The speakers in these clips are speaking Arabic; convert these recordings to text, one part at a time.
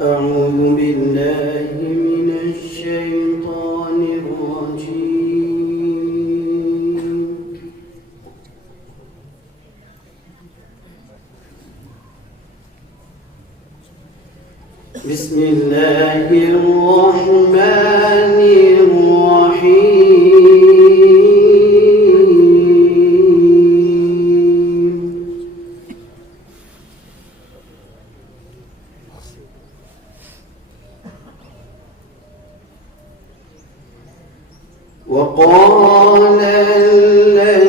أعوذ بالله من الشيطان الرجيم. بسم الله الرحمن الرحيم. وقال الذين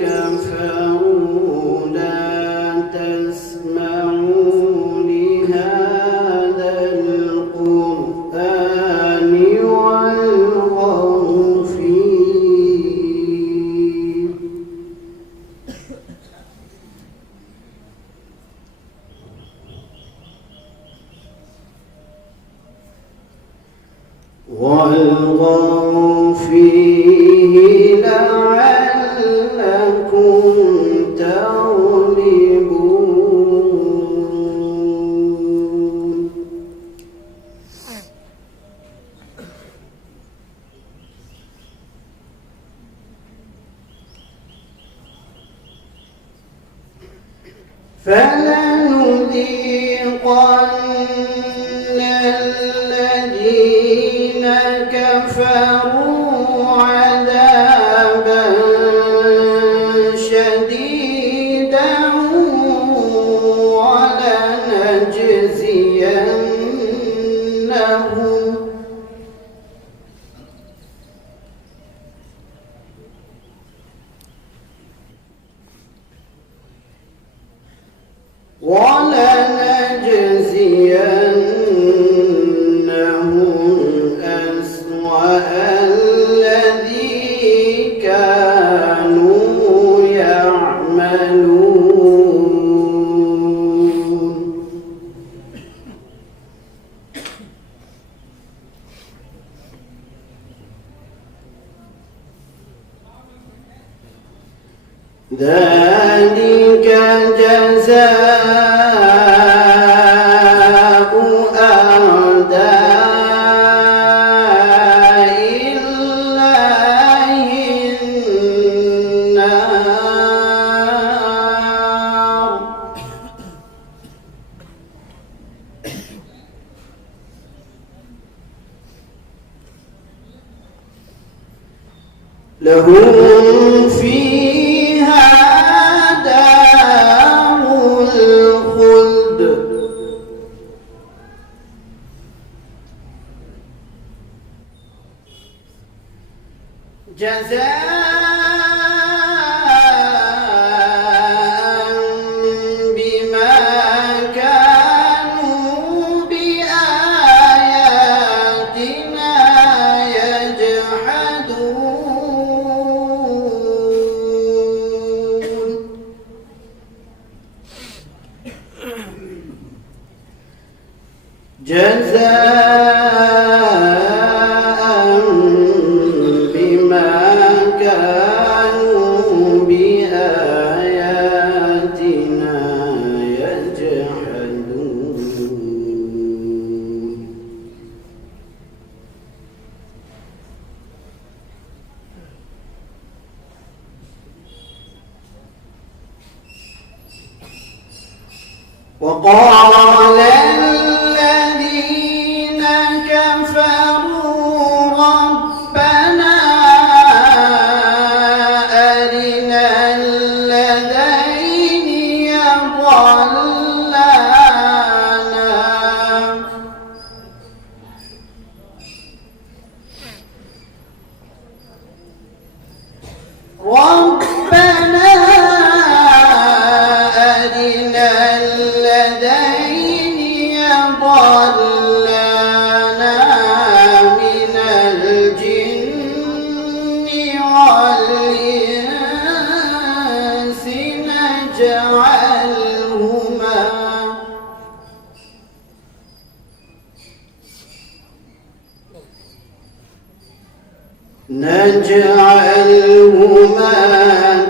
كفروا لا تسمعوا لهذا القرآن والغوا فيه لعلكم تغلبون. فلنذيقن الذين كفروا عذابا شديدا ولنجزينهم أسوأ الذي كانوا يعملون. ذلك جزاء أعداء الله النار. لهم فيها دار الخلد جزاء بما كانوا بآياتنا يجحدون. جزاء بما كانوا بآياتنا يجحدون. وقال الذين كفروا ربنا أرنا الذين يضلانا ربنا أرنا الذين يضلانا من الجن والإنس نجعلهما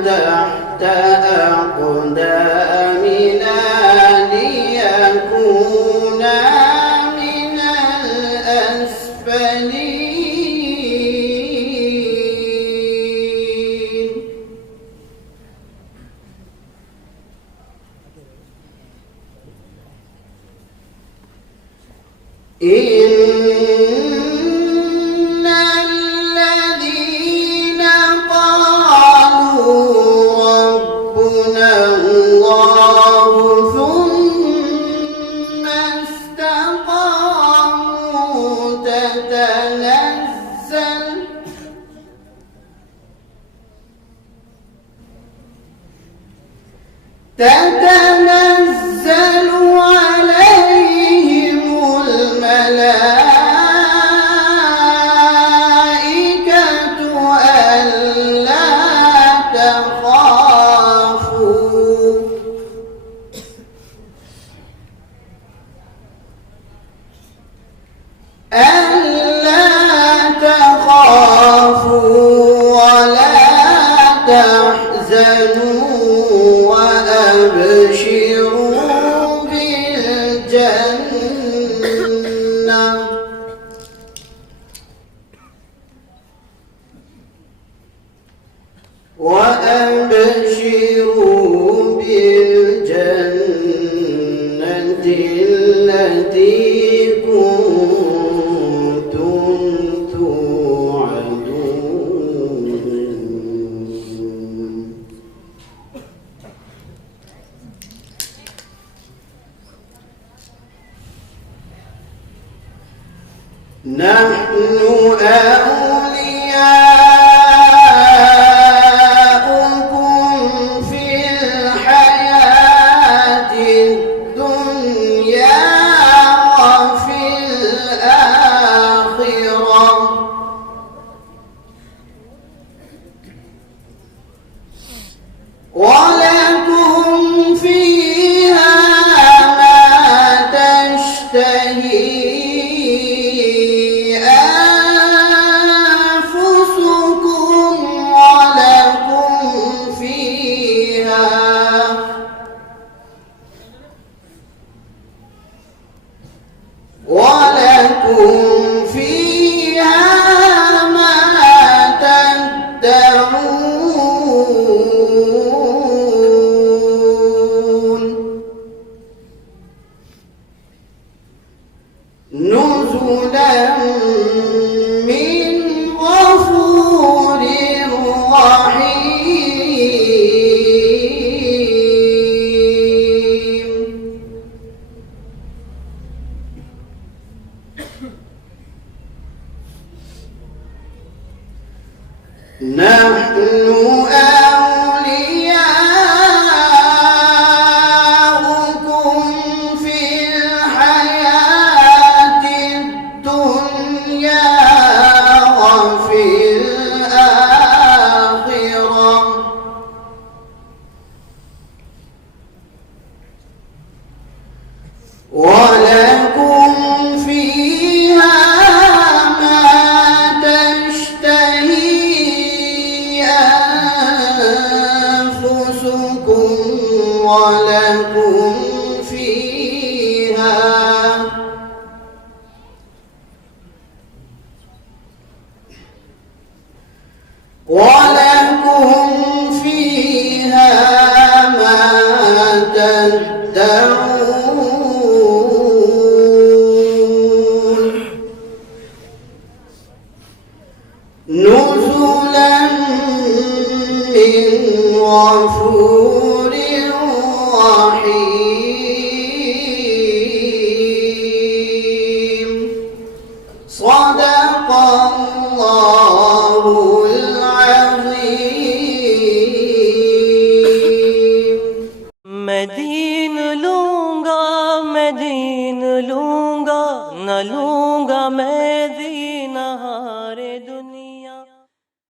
تحت أقدامنا ليكونا إن الذين قالوا ربنا الله ثم استقاموا تتنزل عليهم الملائكة ألا تخافوا ولا تحزنوا وأبشروا بالجنة التي كنتم توعدون. نحن أولياؤكم في الحياة الدنيا وفي الآخرة ولكم فيها ما تشتهي نزلا من غفور رحيم. نحن أولياؤكم في الحياة الدنيا وفي الآخرة ولكم فيها ما تشتهي أنفسكم ولكم فيها ما تدعون. نزلا من غفور رحيم. صدق الله العظيم.